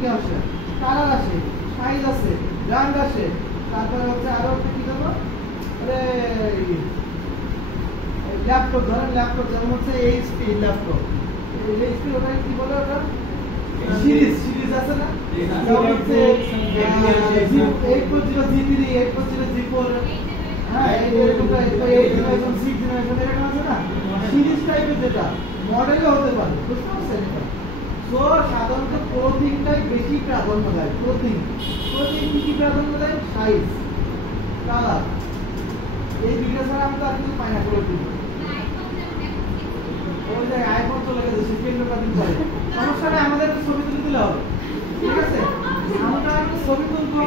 কি আসে, কালার আসে, সাইজ আছে, ব্র্যান্ড আসে, তারপরে হচ্ছে আরো একটা কি জানো, আরে ল্যাপটপ, ধরেন ল্যাপটপ যেমন হচ্ছে এইচপি ল্যাপটপ, এইচপি ওটা কি বলে, ওটা সিরিজ আছে না, যেমন হচ্ছে 840 জিবি, 840 G4, হ্যাঁ এরকম 8 জেনারেশন 6 জেনারেশন এরকম আছে না, সিরিজ টাইপের যেটা মডেলও হতে পারে, বুঝতে পারছেন? এটা তো সাধারণত ক্লোথিংটাই বেশি প্রাধান্য দেয়। ক্লোথিং কি প্রাধান্য দেয়? সাইজ, কালার, এই দুইটা ছাড়া আমি তো আর কিছু পাই না। ক্লোথিং ওই যে আইফোন চলে গেছে, সে কেন্দ্রটা দিন পরে সমস্যা নেই, আমাদের ছবি তুলে দিলে হবে, ঠিক আছে? আমরা একটু ছবি তুলবো,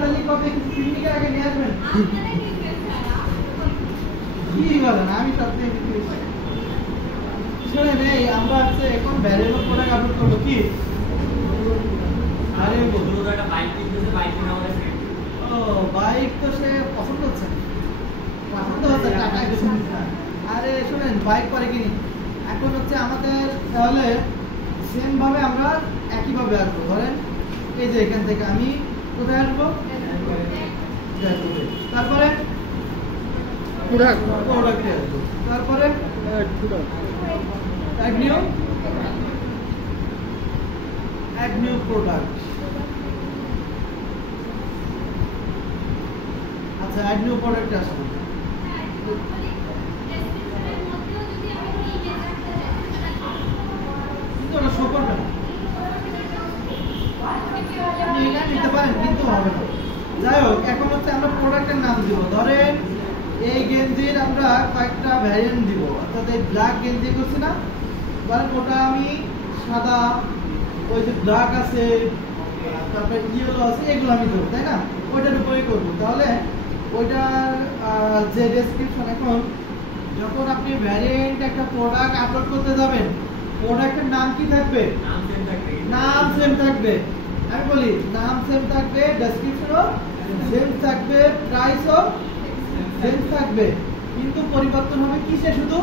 তাহলে কবে পিকনিকের আগে নিয়ে আসবেন? কি বলেন, আমি সত্যি শুনেন, এই আমরা হচ্ছে এখন ভ্যারিয়েবল প্রোডাক্ট আপলোড করবো কি? আরে বন্ধুরা একটা বাইক কিনতেছে, বাইক কিনা হলে ও বাইক তো সে পছন্দ হচ্ছে টাকা কিছু। আরে শুনেন, বাইক পরে কিনি, এখন হচ্ছে আমাদের তাহলে সেম ভাবে আমরা একই ভাবে আসবো। ধরেন এই যে এখান থেকে আমি কোথায় আসবো, তারপরে প্রোডাক্টে আসবো, তারপরে add new product। আচ্ছা add new product আসবে, কিন্তু ওটা শো করবে না, আপনি এটা নিতে পারেন কিন্তু হবে না। যাই হোক, এখন হচ্ছে আমরা প্রোডাক্টের নাম দিব। ধরেন এই গেঞ্জির আমরা কয়েকটা ভ্যারিয়েন্ট দিব, অর্থাৎ এই ব্ল্যাক গেঞ্জি করছি না, ধরেন ওটা আমি সাদা, ওই যে ব্ল্যাক আছে, তারপরে ইয়েলো আছে, এগুলো আমি দেবো, তাই না? ওইটার উপরেই করবো। তাহলে ওইটার যে ডেসক্রিপশন, এখন যখন আপনি ভ্যারিয়েন্ট একটা প্রোডাক্ট আপলোড করতে যাবেন, প্রোডাক্টের নাম কি থাকবে? নাম সেম থাকবে। আমি বলি নাম সেম থাকবে, ডেসক্রিপশনও সেম থাকবে, প্রাইসও সেম থাকবে, কিন্তু পরিবর্তন হবে কিসে? শুধু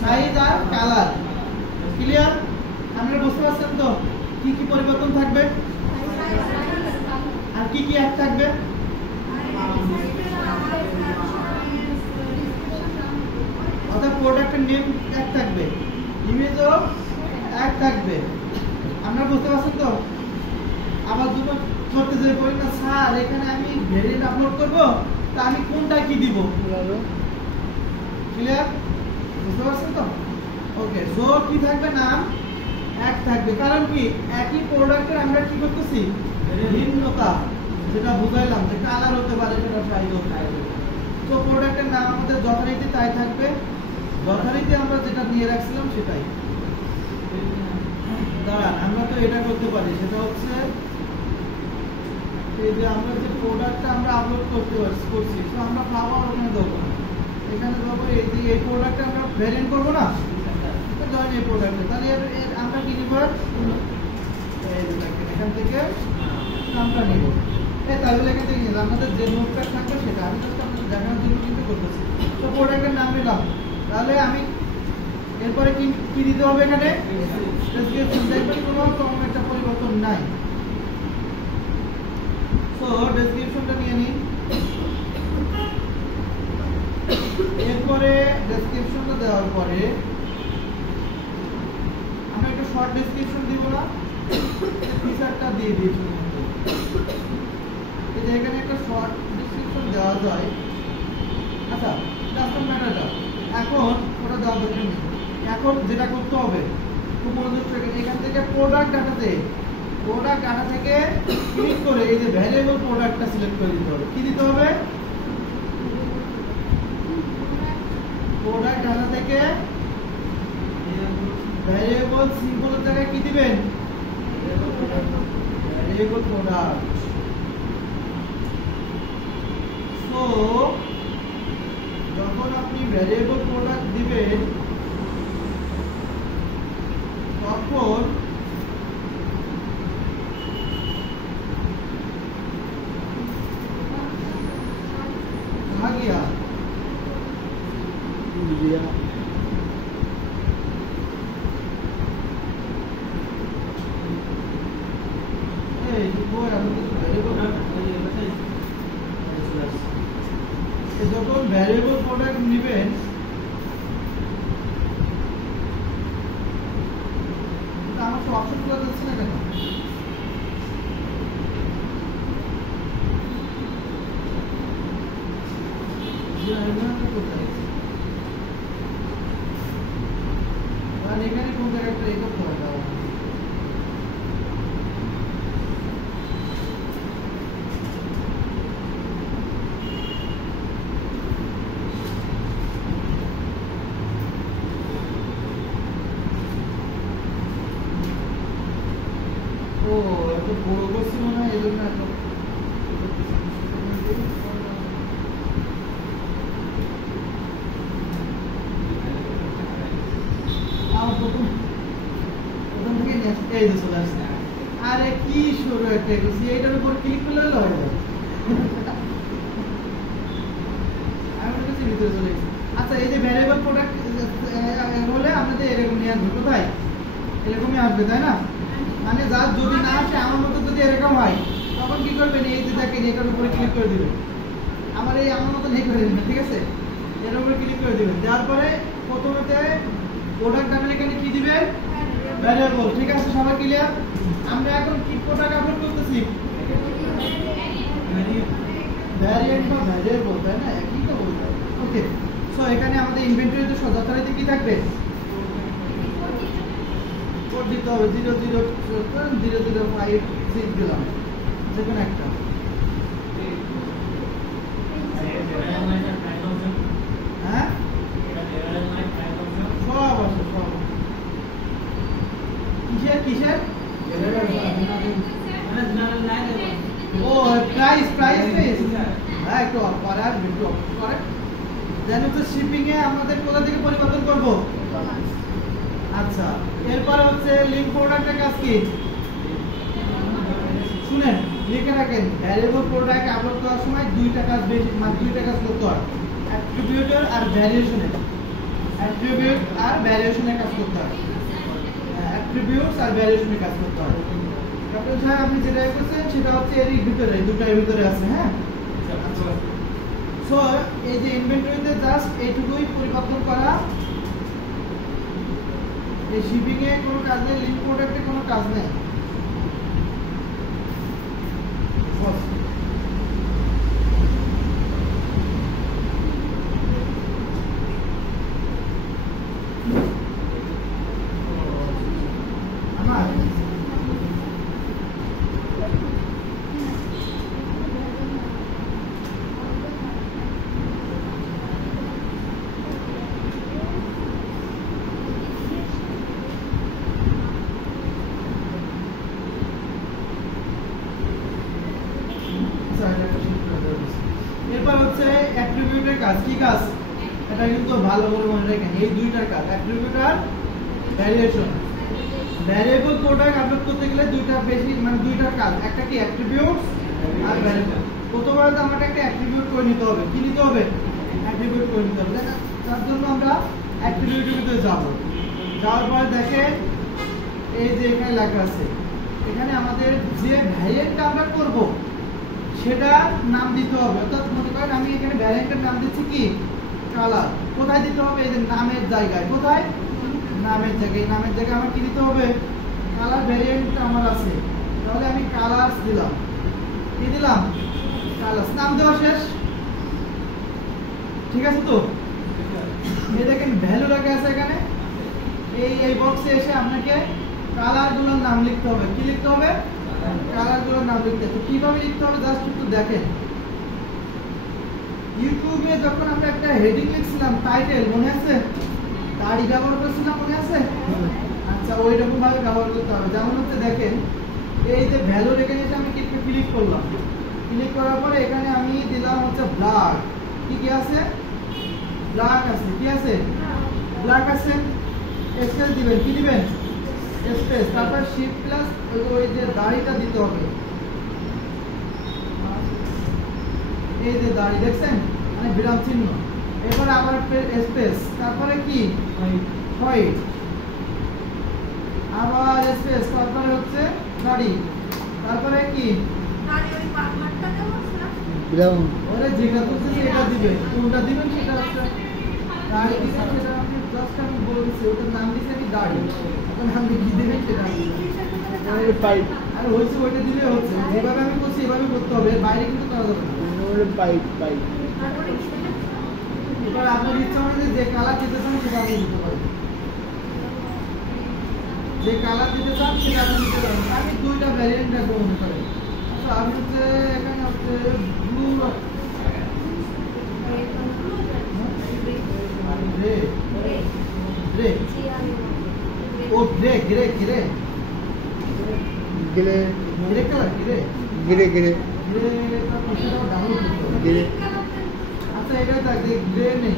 সাইজ আর কালার। ক্লিয়ার? আপনারা বুঝতে পারছেন তো কি কি পরিবর্তন থাকবে আর কি কি এক থাকবে? অর্থাৎ প্রোডাক্টের নেম এক থাকবে, ইমেজও এক থাকবে। আপনারা বুঝতে পারছেন তো? আবার দুটো করতে যে বলি না, স্যার এখানে আমি ভেরিয়েন্ট আপলোড করবো, তা আমি কোনটা কি দিব? ক্লিয়ার? বুঝতে পারছেন তো? ওকে, সো কি থাকবে? নাম এক থাকবে, কারণ কি একই প্রোডাক্টের আমরা কি করতেছি? ভিন্নতা, যেটা বুঝাইলাম যে কালার হতে পারে, সেটা সাইজ হতে পারে। তো প্রোডাক্টের নাম আমাদের যথারীতি তাই থাকবে, যথারীতি আমরা যেটা দিয়ে রাখছিলাম সেটাই। দাঁড়ান, আমরা তো এটা করতে পারি, সেটা হচ্ছে এই যে আমরা যে প্রোডাক্টটা আমরা আপলোড করছি, তো আমরা ফ্লাওয়ার ওখানে দেবো, এখানে দেবো এই যে এই প্রোডাক্টটা আমরা ভ্যারিয়েন্ট করবো না, ধরেন এই প্রোডাক্টে, তাহলে আমরা কি নিব? এখান থেকে নামটা নিব, তাহলে এখান থেকে নিলাম, আমাদের যে নোটটা থাকবে সেটা আমি জাস্ট আপনাদের দেখানোর জন্য কিন্তু করতেছি। তো প্রোডাক্টের নাম নিলাম, তাহলে আমি এরপরে কি দিতে হবে? এখানে ডেসক্রিপশন। দেখবেন কোনো একটা পরিবর্তন নাই। তো ডেসক্রিপশনটা নিয়ে নিই, এরপরে ডেসক্রিপশনটা দেওয়ার পরে আমরা একটা শর্ট ডেসক্রিপশন দিব না, ফিচারটা দিয়ে দিয়েছি। এই যে এখানে একটা শর্ট ডেসক্রিপশন দেওয়া যায়। আচ্ছা, কাস্টম ম্যাটারটা এখন ওটা দেওয়া দরকার নেই। এখন যেটা করতে হবে খুব মনোযোগ থেকে, এখান থেকে প্রোডাক্ট ডাটা থেকে ক্লিক করে এই যে ভ্যারিয়েবল প্রোডাক্টটা সিলেক্ট করে দিতে হবে। কি দিতে হবে? প্রোডাক্ট ডাটা থেকে ভ্যারিয়েবল সিম্বলের জায়গায় কি দিবেন? Variable product. সো যখন আপনি ভ্যারিয়েবল প্রোডাক্ট দিবেন, তখন ভাগিয়া যখন ভ্যারিয়েবল প্রোডাক্ট নেবেন আমার তো অপশন গুলো দিচ্ছে না কেন? এখানে কোন জায়গাটা এই করতে হবে? ও এত বড় করছি মনে হয়, এই জন্য এত প্রথম থেকে এই যে চলে আসছে। আরে কি শুরু একটা করছি, এইটার উপর ক্লিক করলে হয়ে যাবে। আমি মনে করছি ভিতরে চলে গেছি। আচ্ছা, এই যে ভ্যারিয়েবল প্রোডাক্ট হলে আপনাদের এরকম নিয়ে আসবে, কোথায় এরকমই আসবে, তাই না? মানে যা যদি না আসে আমার মতো যদি এরকম হয় তখন কি করবেন, এই যে দেখেন এটার উপরে ক্লিক করে দিবেন। আমার এই আমার মতো নেই করে দিবেন, ঠিক আছে? এর উপরে ক্লিক করে দিবেন, দেওয়ার পরে প্রথমে প্রোডাক্ট নামে এখানে কি দিবেন, ভ্যারিয়েবল। ঠিক আছে, সবাই ক্লিয়ার? আমরা এখন কি প্রোডাক্ট আপলোড করতেছি, ভ্যারিয়েন্ট বা ভ্যারিয়েবল, তাই না? একই তো বলতে। ওকে, সো এখানে আমাদের ইনভেন্টরিতে যথারীতি কি থাকবে, কোড দিতে হবে 00056 দিলাম, যেকোনো একটা। হ্যাঁ, সব আছে, সব। কিসের কিসের? ও প্রাইস, হ্যাঁ, একটু অফ করে আসবে, একটু অফ করে। দেন হচ্ছে শিপিং এ আমাদের কোথা থেকে পরিবর্তন করব? আচ্ছা, এরপরে হচ্ছে লিঙ্ক প্রোডাক্টের কাজ কি শুনেন, লিখে রাখেন। ভ্যারিয়েবল প্রোডাক্ট আপলোড করার সময় দুইটা কাজ বেশি, মানে দুইটা কাজ করতে হয়, অ্যাট্রিবিউটর আর ভ্যারিয়েশনের। অ্যাট্রিবিউট আর ভ্যারিয়েশনের কাজ করতে হয়, অ্যাট্রিবিউটস আর ভ্যারিয়েশনের কাজ করতে হয়। ডক্টর সাহেব আপনি যেটা করছেন সেটা হচ্ছে এর ভিতরে, দুটার ভিতরে আছে। হ্যাঁ, সো এই যে ইনভেন্টরিতে জাস্ট এইটুকুই পরিবর্তন করা, এই শিপিং এ কোনো কাজ নেই, লিঙ্ক প্রোডাক্টে কোনো কাজ নেই। এরপর হচ্ছে অ্যাট্রিবিউটের কাজ। কি কাজ? এটা কিন্তু ভালো করে মনে রাখেন, এই দুইটার কাজ, অ্যাট্রিবিউট আর ভ্যারিয়েশন। ভ্যারিয়েবল প্রোডাক্ট আপলোড করতে গেলে দুইটা বেশি, মানে দুইটার কাজ, একটা কি অ্যাট্রিবিউট আর ভ্যারিয়েশন। প্রথমবার তো আমাকে একটা অ্যাট্রিবিউট করে নিতে হবে। কি নিতে হবে? অ্যাট্রিবিউট করে নিতে হবে। তার জন্য আমরা অ্যাট্রিবিউটের ভিতরে যাব। যাওয়ার পর দেখেন এই যে এখানে লেখা আছে, এখানে আমাদের যে ভ্যারিয়েন্টটা আমরা করব সেটা নাম দিতে হবে। অর্থাৎ মনে করেন আমি এখানে ভ্যারিয়েন্টের নাম দিচ্ছি কি, কালার। কোথায় দিতে হবে? এই যে নামের জায়গায়। কোথায়? নামের জায়গায়। নামের জায়গায় আমার কি দিতে হবে? কালার ভ্যারিয়েন্টটা আমার আছে, তাহলে আমি কালার্স দিলাম। কি দিলাম? কালার্স। নাম দেওয়া শেষ, ঠিক আছে তো? এই দেখেন ভ্যালু লেখা আছে এখানে, এই বক্সে এসে আপনাকে কালারগুলোর নাম লিখতে হবে। কি লিখতে হবে? কালারগুলোর নাম লিখতে হবে। কিভাবে লিখতে হবে জাস্ট একটু দেখেন। ইউটিউবে যখন আমরা একটা হেডিং লিখছিলাম, টাইটেল, মনে আছে? তারই ব্যবহার করছিলাম, মনে আছে? আচ্ছা, ওই রকম ভাবে ব্যবহার করতে হবে। যেমন হচ্ছে দেখেন, এই যে ভ্যালু রেখে নিয়েছে, আমি ক্লিক করলাম। ক্লিক করার পরে এখানে আমি দিলাম হচ্ছে ব্ল্যাক। কি আছে? ব্ল্যাক আছে। কি আছে? ব্ল্যাক আছে। স্পেস দিবেন। কি দিবেন? স্পেস। তারপর শিফট প্লাস ওই যে দাড়িটা দিতে হবে। এই যে দাড়ি দেখছেন, মানে বিরাম চিহ্ন। এবার আবার স্পেস, তারপরে কি হোয়াইট, আবার স্পেস, তারপরে হচ্ছে দাড়ি, তারপরে কি ব্রাউন ওরে যেটা বলছে সেটা দিবে, কোনটা দিবেন সেটা হচ্ছে দাড়ি দিবেন, সেটা আপনি জাস্ট আমি বলছি ওটার নাম দিছি আমি দাড়ি, ওটার নাম কি দিবেন সেটা ওরে পাইপ আর হয়েছে ওইটা দিলে হচ্ছে, যেভাবে আমি করছি এভাবে করতে হবে, এর বাইরে কিন্তু করা যাবে না। ওরে পাইপ পাইপ এবার আপনার ইচ্ছা অনুযায়ী যে কালার দিতে চান সেটা আপনি দিতে পারেন, যে কালার দিতে চান সেটা আপনি দিতে পারেন। আমি দুইটা ভ্যারিয়েন্ট রাখবো মনে করেন। আচ্ছা আমি হচ্ছে এখানে হচ্ছে ব্লু গ্রে গ্রে ও grey grey grey grey grey colour grey grey grey grey download করতে হবে। গ্রে আচ্ছা এটা দেখ যে গ্রে নেই,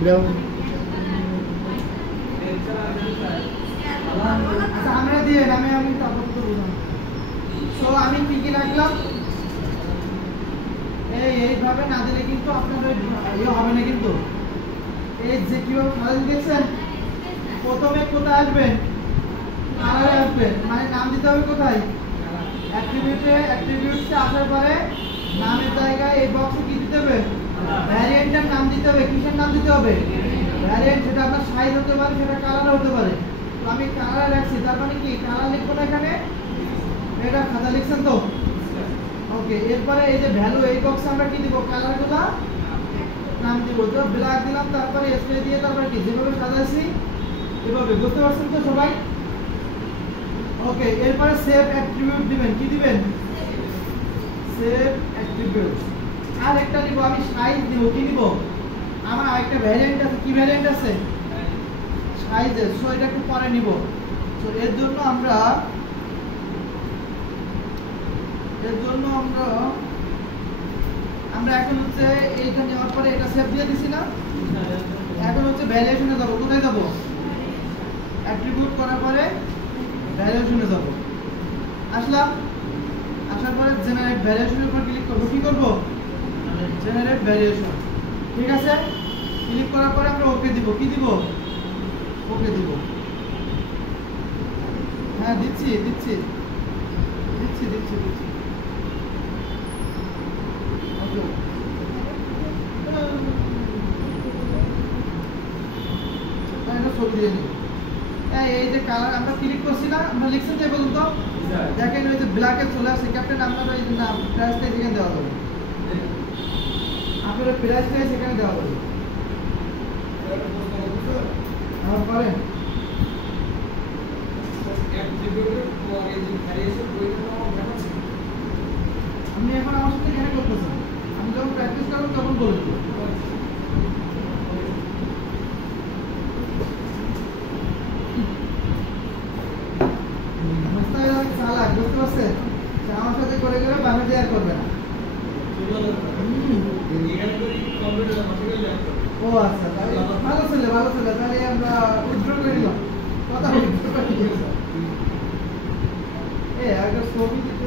ব্রাউন আচ্ছা আমরা দিয়ে আমি তারপর তো বুঝলাম। সো আমি কি কি রাখলাম, এইভাবে না দিলে কিন্তু আপনার ইয়ে হবে না, কিন্তু এই যে কিভাবে খালি দেখছেন, প্রথমে কোথায় আসবেন, কালারে আসবেন, মানে নাম দিতে হবে কোথায়, অ্যাট্রিবিউটসে আসার পরে নামের জায়গায় এই বক্সে কি দিতে হবে, ভ্যারিয়েন্টের নাম দিতে হবে। কিসের নাম দিতে হবে, ভ্যারিয়েন্ট, সেটা আপনার সাইজ হতে পারে, সেটা কালার হতে পারে। তো আমি কালার রাখছি, তার মানে কি কালার লিখবো না এখানে, এটা খাতা লিখছেন তো, ওকে। এরপরে এই যে ভ্যালু, এই বক্সে আমরা কি দিব, কালারগুলো নাম দিব, তো ব্ল্যাক দিলাম, তারপরে স্প্রে দিয়ে, তারপরে কি যেভাবে সাজাইছি এভাবে, বুঝতে পারছেন তো সবাই, ওকে। এরপরে সেভ অ্যাট্রিবিউট দিবেন, কি দিবেন, সেভ অ্যাট্রিবিউট। আর একটা নিব আমি সাইজ দিব, কি নিব, আমার আরেকটা ভ্যারিয়েন্ট আছে, কি ভ্যারিয়েন্ট আছে, সাইজের। সো এটা একটু পরে নিব। তো এর জন্য আমরা এখন হচ্ছে এইটা নেওয়ার পরে এটা সেভ দিয়ে দিছি না, এখন হচ্ছে ভ্যারিয়েশনে যাব। কোথায় যাব, অ্যাট্রিবিউট করার পরে ভ্যারিয়েশনে যাব। আসলাম, আসার পরে জেনারেট ভ্যারিয়েশনের উপর ক্লিক করব, কি করব, জেনারেট ভ্যারিয়েশন, ঠিক আছে। ক্লিক করার পরে আমরা ওকে দিব, কি দিব, ওকে দিব। হ্যাঁ দিচ্ছি দিচ্ছি দিচ্ছি দিচ্ছি দিচ্ছি ওকে। এটা ছবি দিয়ে নিই। এই যে কালার আমরা ক্লিক করছি না, আমরা লিখছেন যে বলুন তো, দেখেন ওই যে ব্ল্যাকে চলে আসছে, ক্যাপ্টেন আপনার ওই যে নাম প্রাইসটা সেখানে দেওয়া যাবে, আপনার প্রাইসটা সেখানে দেওয়া যাবে। আমার করেন আপনি এখন আমার সাথে এখানে করতেছেন, আমি যখন প্র্যাকটিস করবো তখন বলবো। চালাক, বুঝতে পারছেন, আমার সাথে করে করে বাংলাদেশ আর করবে না। ও আচ্ছা, তাহলে ভালো ছেলে ভালো ছেলে, তাহলে আমরা উইথড্র করে নিলাম, কথা উইথড্র করে নিলাম। একটা ছবি দিতে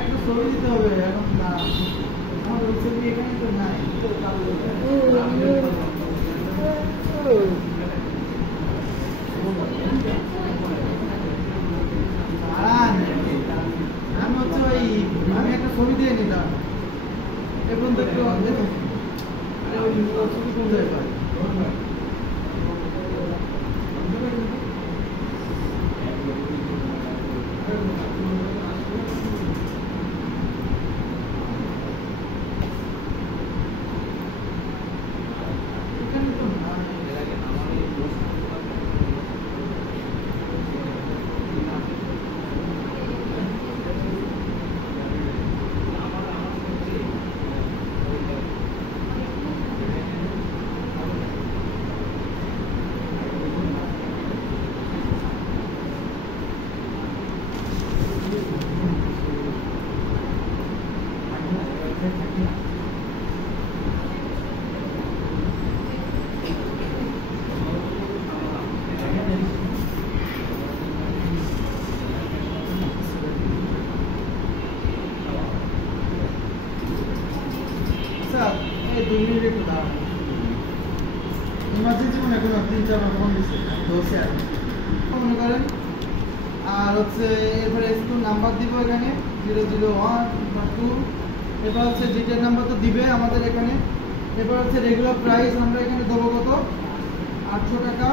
একটা ছবি দিতে হবে, এখন না আমার ওই ছবি এখানে তো নাই। আমি হচ্ছে ওই আমি একটা ছবি দিয়ে নিলাম, এখন তো একটু দেখুন ওই ছবি কোন জায়গায় ইমার্জেন্সি মনে কোনো 3-4 বার ফোন দিচ্ছে ধরছে আর মনে করেন। আর হচ্ছে এরপরে স্কুল নাম্বার দিব এখানে 001 বা 2। এবার হচ্ছে জিটের নাম্বার তো দিবে আমাদের এখানে। এবার হচ্ছে রেগুলার প্রাইস আমরা এখানে দেবো কত 800 টাকা।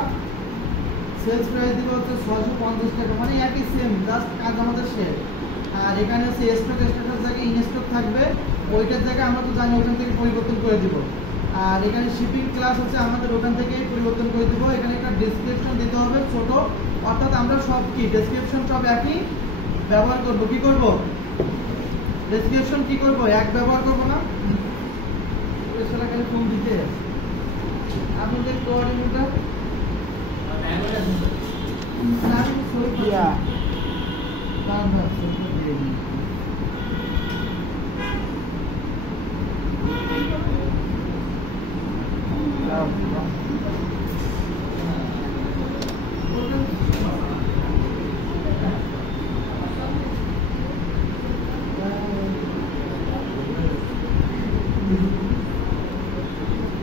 সেলস প্রাইস দিব হচ্ছে 650 টাকা, মানে একই সেম, জাস্ট কাজ আমাদের শেষ। আর এখানে হচ্ছে স্টক স্ট্যাটাস জায়গায় ইন স্টক থাকবে, ওইটার জায়গায় আমরা তো জানি ওখান থেকে পরিবর্তন করে দিব। আর এখানে শিপিং ক্লাস হচ্ছে আমাদের ওখান থেকেই পরিবর্তন করে দিব। এখানে একটা ডেসক্রিপশন দিতে হবে ছোট, অর্থাৎ আমরা সব কি ডেসক্রিপশন সব একই ব্যবহার করব। কি করব ডেসক্রিপশন কি করব এক ব্যবহার করব না। সেটা খালি ফোন দিতে আপনাদের কোঅর্ডিনেটর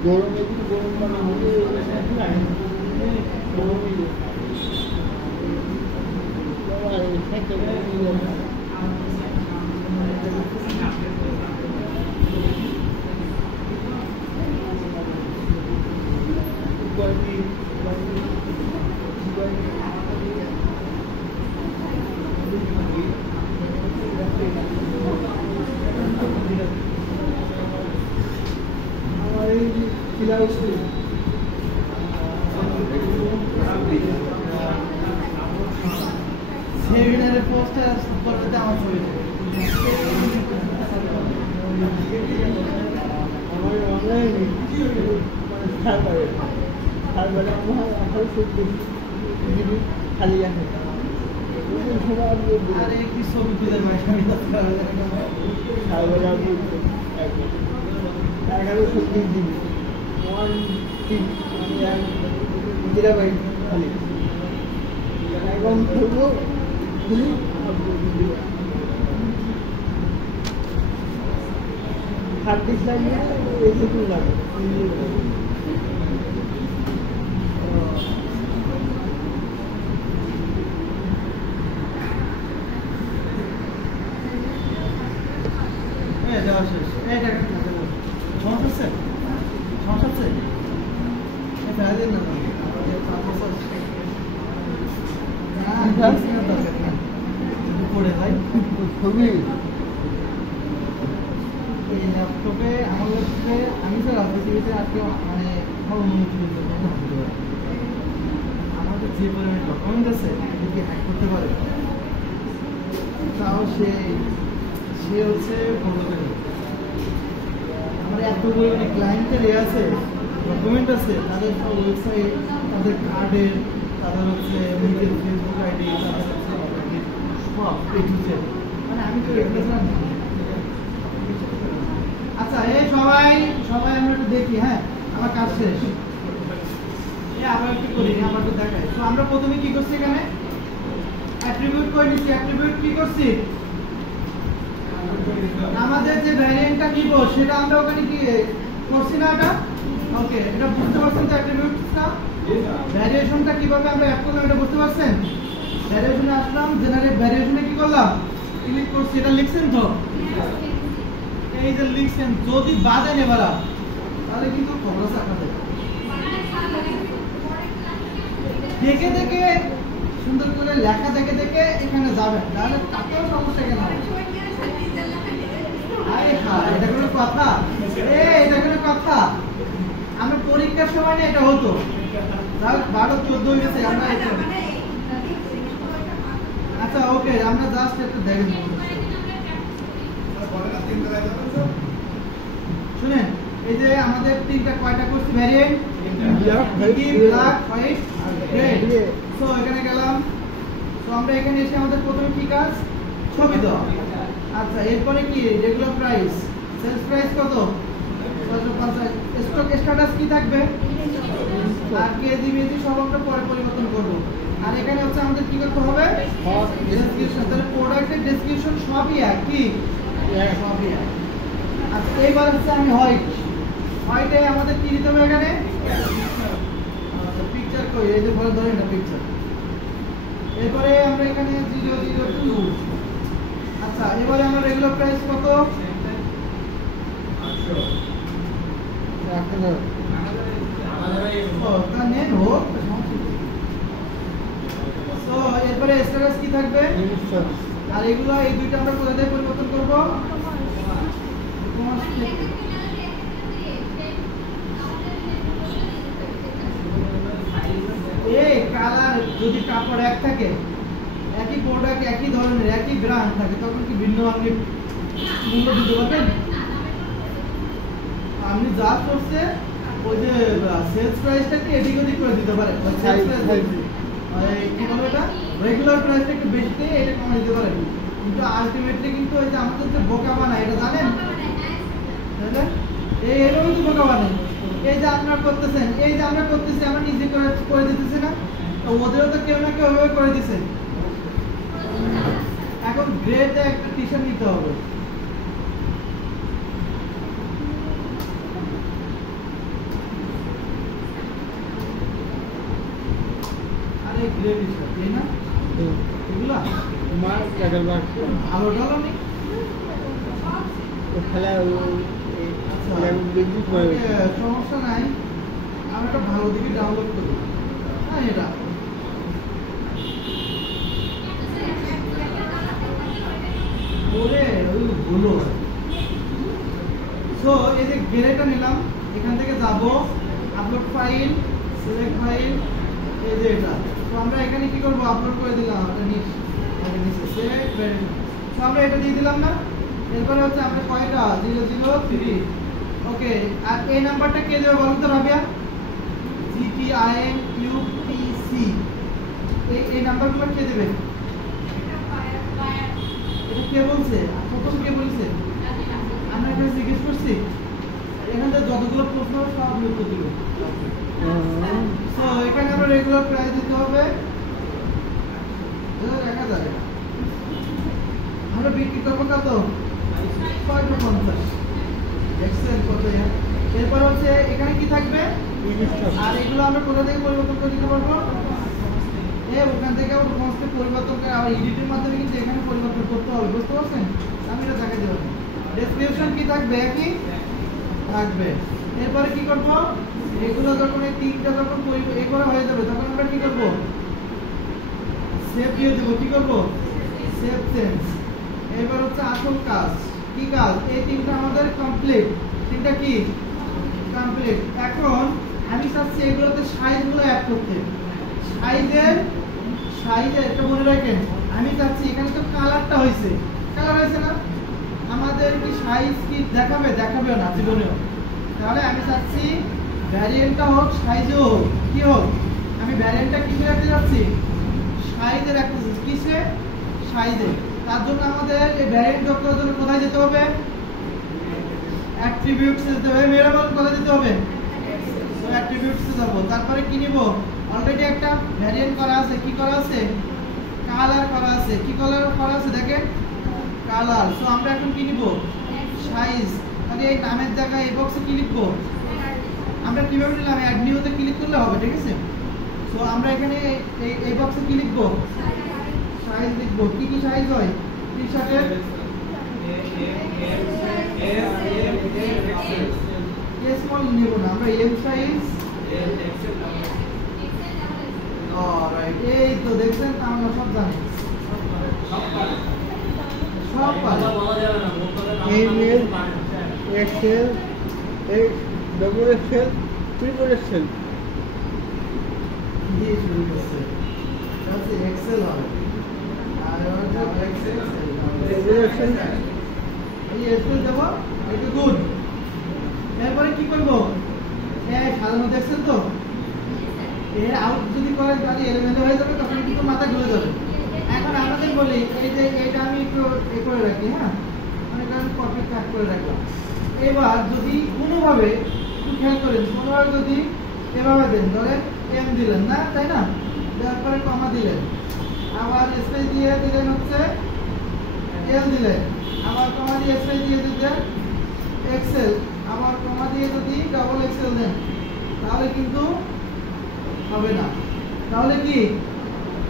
গরমে কিন্তু গরম পানি হলে সেমিনারে পোস্টার করতে আমার ছবি খালি আছে আরে কি ছবি তুলে এগারো সত্যি দিবি ইন্দিরা ভাই খালি এখন খুলবো খুলি হার্ড ডিস্ক লাগিয়ে এসে তুললাম ছবি এই ল্যাপটপে আমার ল্যাপটপে আমি তো রাজনীতিতে আজকে মানে অনুমতি দিতে আমাদের যে পরিমাণ ডকুমেন্ট আছে যদি হ্যাক করতে পারে তাও সে হচ্ছে আমার এত পরিমাণে ক্লায়েন্টের আছে ডকুমেন্ট আছে, তাদের সব ওয়েবসাইট, তাদের কার্ডের, তাদের হচ্ছে নিজের ফেসবুক আইডি, তাদের হচ্ছে সব পেজে, মানে আমি তো রেগুলার। আচ্ছা এই সবাই আমরা একটু দেখি। হ্যাঁ আমার কাজ শেষ, আবার একটু করি, আবার একটু দেখাই। তো আমরা প্রথমে কি করছি এখানে অ্যাট্রিবিউট করে নিচ্ছি। অ্যাট্রিবিউট কি করছি আমাদের যে ভ্যারিয়েন্টটা নিব সেটা আমরা ওখানে কি করছি না এটা। ওকে এটা বুঝতে পারছেন তো অ্যাট্রিবিউটসটা ভ্যারিয়েশনটা কিভাবে আমরা অ্যাড করলাম এটা বুঝতে পারছেন। ভ্যারিয়েশনে আসলাম, জেনারেট ভ্যারিয়েশনে কি করলাম ক্লিক করছি। এটা লিখছেন তো, এই যে লিখছেন, যদি বাদে নেবারা তাহলে কিন্তু খবর আছে আপনাদের। দেখে দেখে সুন্দর করে লেখা দেখে দেখে এখানে যাবেন, তাহলে তাতেও সমস্যা কেন। এটা কোনো কথা? এটা কোনো কথা? আমরা পরীক্ষার সময় না এটা হতো, 12-14 হয়ে গেছে আমরা। আচ্ছা ওকে আমরা জাস্ট একটু দেখেন, শুনেন। এই যে আমাদের তিনটা কয়টা করছি variant, black, white, red. So এখানে গেলাম। সো আমরা এখানে এসে আমাদের প্রথমে কি কাজ, ছবি দাও। আচ্ছা এরপরে কি রেগুলার প্রাইস, সেলস প্রাইস কত 650। স্টক স্ট্যাটাস কি থাকবে, আর কেজি মেজি সব আমরা পরে পরিবর্তন করব। আর এখানে হচ্ছে আমাদের কি করতে হবে ডেসক্রিপশন, তাহলে প্রোডাক্টের ডেসক্রিপশন সবই এক, কি সবই এক। আচ্ছা এইবার হচ্ছে আমি হোয়াইটে আমাদের কি দিতে হবে এখানে পিকচার কই, এই যে বলে ধরেন এটা পিকচার। এরপরে আমরা এখানে 002। আচ্ছা, এবারে আমরা রেগুলার প্রাইস কত? 1000। ও তা নেন হোক। তো এরপরে স্ট্যাটাস কি থাকবে? আর এগুলো এই দুইটা আমরা কোথা থেকে পরিবর্তন করব? এই কালার যদি কাপড় এক থাকে, একই প্রোডাক্ট একই ধরনের একই ব্র্যান্ড থাকে, তখন কি ভিন্ন আপনি মূল্য দিতে পারবেন? আপনি যা করছে ওই যে সেলস প্রাইসটাকে এদিক ওদিক করে দিতে পারেন। কি বলবো, এটা রেগুলার প্রাইসটা একটু বেশি দিয়ে এটা কমে দিতে পারেন, কিন্তু আলটিমেটলি কিন্তু ওই যে আমাদের যে বোকা বানায়, এটা জানেন? এই এরকম তো বোকা বানায়। এই যে আপনারা করতেছেন, এই যে আমরা করতেছি, আমরা নিজে করে দিতেছি না, তো ওদেরও তো কেউ না কেউ ওইভাবে করে দিছে। এখন গ্রেতে একটা টি-শার্ট নিতে হবে। আরে গ্রে টি-শার্ট তাই না? এগুলা তোমার টাকার বাক্স ভালো ডালো নেই। খেলা সমস্যা নাই, আমি একটা ভালো দিকে ডাউনলোড করি। হ্যাঁ, এটা ওরে ওই হলো। সো এই যে গ্রেটা নিলাম, এখান থেকে যাব আপলোড ফাইল, সিলেক্ট ফাইল, এই যে এটা। তো আমরা এখানে কি করব, আপলোড করে দিলাম। এটা নিচে সেভ ভ্যারিয়েন্ট। তো আমরা এটা দিয়ে দিলাম না। এরপরে হচ্ছে আমরা কয়টা 003। ওকে, আর এই নাম্বারটা কে দেবে বলুন তো রাবিয়া? GTINUPC। এই নাম্বারগুলো কে দেবে? এটা কে বলছে? প্রথম কে বলছে? আমরা এটা জিজ্ঞেস করছি। এখান থেকে যতগুলো প্রশ্ন সব উত্তর দিবে। তো এখানে আমরা রেগুলার প্রাইস দিতে হবে 1000। আমরা বিক্রি করবো কত? 650। এক্সেল কত? এরপর হচ্ছে এখানে কি থাকবে, আর এগুলো আমরা কোথা থেকে পরিবর্তন করে দিতে পারবো? ওখান থেকে সমস্ত পরিবর্তন করে আবার এডিটের মাধ্যমে কিন্তু এখানে পরিবর্তন করতে হবে। বুঝতে পারছেন? আমি এটা দেখাই দেবো। ডেসক্রিপশন কি থাকবে? একই থাকবে। এরপরে কি করব, এগুলো যখন এই তিনটা যখন এ করা হয়ে যাবে, তখন আমরা কি করব? সেভ দিয়ে দেবো। কি করব? Save change. এবার হচ্ছে আসল কাজ। কি কাজ? এই তিনটা আমাদের কমপ্লিট। তিনটা কি কমপ্লিট। এখন আমি চাচ্ছি এগুলোতে সাইজগুলো অ্যাড করতে। সাইজের একটা মনে রাখেন, আমি চাচ্ছি এখানে তো কালারটা হয়েছে, কালার হয়েছে না? আমাদের কি সাইজ কি দেখাবে? দেখাবেও না জীবনেও। তাহলে আমি চাচ্ছি ভ্যারিয়েন্টটা হোক, সাইজও হোক। কি হোক? আমি ভ্যারিয়েন্টটা কিসে রাখতে যাচ্ছি? সাইজে রাখতে চাচ্ছি। কিসে? সাইজে। তার জন্য আমাদের এই ভ্যারিয়েন্ট যোগ করার জন্য কোথায় যেতে হবে? অ্যাট্রিবিউটসে যেতে হবে। মেয়েরা বলেন কোথায় যেতে হবে? সো অ্যাট্রিবিউটসে যাব। তারপরে কি নিব? অলরেডি একটা ভ্যারিয়েন্ট করা আছে। কি করা আছে? কালার করা আছে। কি কালার করা আছে দেখেন? কালার। সো আমরা এখন কি নিব? সাইজ। তাহলে এই নামের জায়গায় এই বক্সে কি লিখব? আমরা কিভাবে নিলাম? অ্যাড নিউতে ক্লিক করলে হবে, ঠিক আছে? সো আমরা এখানে এই বক্সে কি লিখব? সাইজ লিখব। কি কি সাইজ হয় টি-শার্টের? স্মল নিব না, আমরা এম সাইজ। অলরাইট, এই তো দেখছেন, আমরা সব জানি, সব পারি। Email, excel, double excel, triple excel দিয়ে শুরু করছে। তাহলে এক্সেল হবে, আর ডবল এক্সেল, ডবল এক্সেল, এই এক্সেল দেব। এটা গুড। এরপরে কি করব? এই সাধারণ দেখছেন তো, এর আউট যদি করে তাহলে এলোমেলো হয়ে যাবে, তখন কিন্তু মাথা ঘুরে যাবে। এখন আমাদের বলি, এই যে এটা আমি একটু এ করে রাখি, হ্যাঁ, মানে আমি কপি কাট করে রাখলাম। এবার যদি কোনোভাবে একটু খেয়াল করেন, কোনোভাবে যদি এভাবে দেন, ধরেন এম দিলেন না, তাই না? দেওয়ার পরে কমা দিলেন, আবার স্পেস দিয়ে দিলেন হচ্ছে এল দিলেন, আবার কমা দিয়ে স্পেস দিয়ে দিলেন এক্সেল, আবার কমা দিয়ে যদি ডবল এক্সেল দেন, তাহলে কিন্তু হবে না। তাহলে কি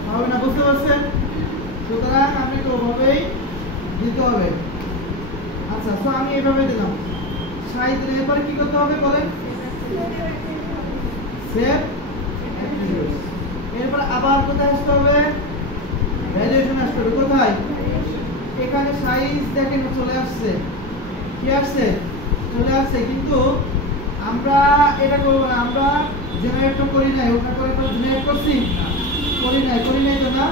হবে না, বুঝতে পারছেন? সুতরাং আপনাকে ওভাবেই দিতে হবে। আচ্ছা, তো আমি এইভাবে দিলাম, সাইজ দিলে এরপরে কি করতে হবে বলেন? সেভ। এরপর আবার কোথায় আসতে হবে? ভ্যালুয়েশন আসতে হবে। কোথায়? এখানে সাইজ দেখেন চলে আসছে। কি আসছে? চলে আসছে। কিন্তু আমরা এটা করব না, আমরা জেনারেট করি নাই, ওটা করে জেনারেট করছি, করি নাই তো না।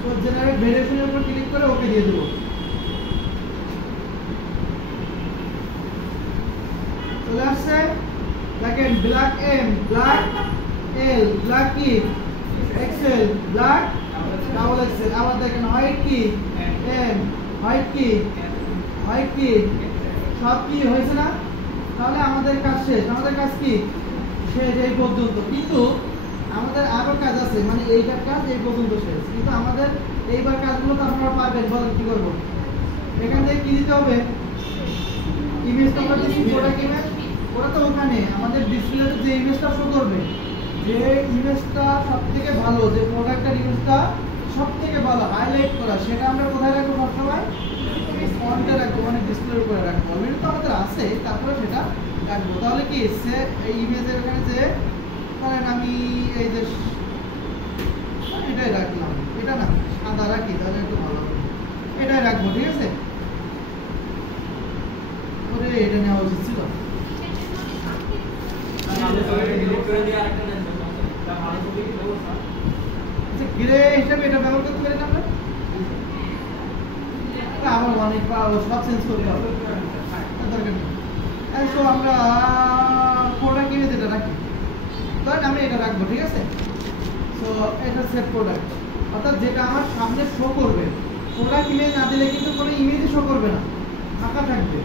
তো জেনারেট ভ্যারিয়েশনের উপর ক্লিক করে ওকে দিয়ে দেব। চলে আসছে। দেখেন ব্ল্যাক এম, ব্ল্যাক এল, ব্ল্যাক কি এক্সেল, ব্ল্যাক ডাবল এক্সেল। আবার দেখেন হোয়াইট কি এম, হোয়াইট কি সব কি হয়েছে না? তাহলে আমাদের কাজ শেষ। আমাদের কাজ কি শেষ এই পর্যন্ত। কিন্তু আমাদের আরো কাজ আছে, মানে এইটার কাজ এই পর্যন্ত শেষ। কিন্তু আমাদের এইবার কাজগুলো তো আপনারা পাবেন। বলেন কি করবো? এখান থেকে কি দিতে হবে? ইমেজটা আমরা দিচ্ছি, প্রোডাক্ট ইমেজ। ওটা তো ওখানে আমাদের ডিসপ্লেতে যে ইমেজটা শো করবে, যে ইমেজটা সবথেকে ভালো, যে প্রোডাক্টের ইমেজটা সবথেকে ভালো হাইলাইট করা, সেটা আমরা কোথায় রাখবো? সবসময় ফন্টে রাখবো, মানে ডিসপ্লের উপরে রাখবো। অলরেডি তো আমাদের আছে, তারপরে সেটা রাখবো। তাহলে কি সে এই ইমেজের এখানে যে ধরেন আমি এই যে এটাই রাখলাম, এটা না সাদা রাখি, তাহলে একটু ভালো হবে। এটাই রাখবো, ঠিক আছে? ওরে এটা নেওয়া উচিত ছিল। গ্রে হিসাবে এটা ব্যবহার করতে পারি না আমরা? আমার অনেক সব চেঞ্জ করতে হবে, দরকার নেই। তো আমরা প্রোডাক্ট ইমেজ এটা রাখি, ধরেন আমি এটা রাখবো, ঠিক আছে? তো এটা সেট প্রোডাক্ট, অর্থাৎ যেটা আমার সামনে শো করবে। প্রোডাক্ট ইমেজ না দিলে কিন্তু কোনো ইমেজই শো করবে না, ফাঁকা থাকবে।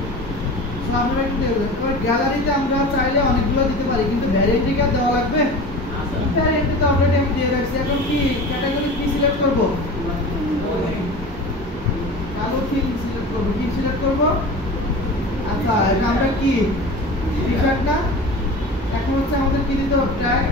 আমরা একটু দেখবেন, গ্যালারিতে আমরা চাইলে অনেকগুলো দিতে পারি, কিন্তু ভ্যারিয়েন্টি কি দেওয়া লাগবে? ভ্যারিয়েন্টি তো অলরেডি আমি দিয়ে রাখছি। এখন কি ক্যাটাগরি কি সিলেক্ট করব? কালো থিম সিলেক্ট করব। কি সিলেক্ট করব? আচ্ছা, এটা আমরা কি টি-শার্ট না? এখন হচ্ছে আমাদের কি দিতে হবে? ট্যাগ।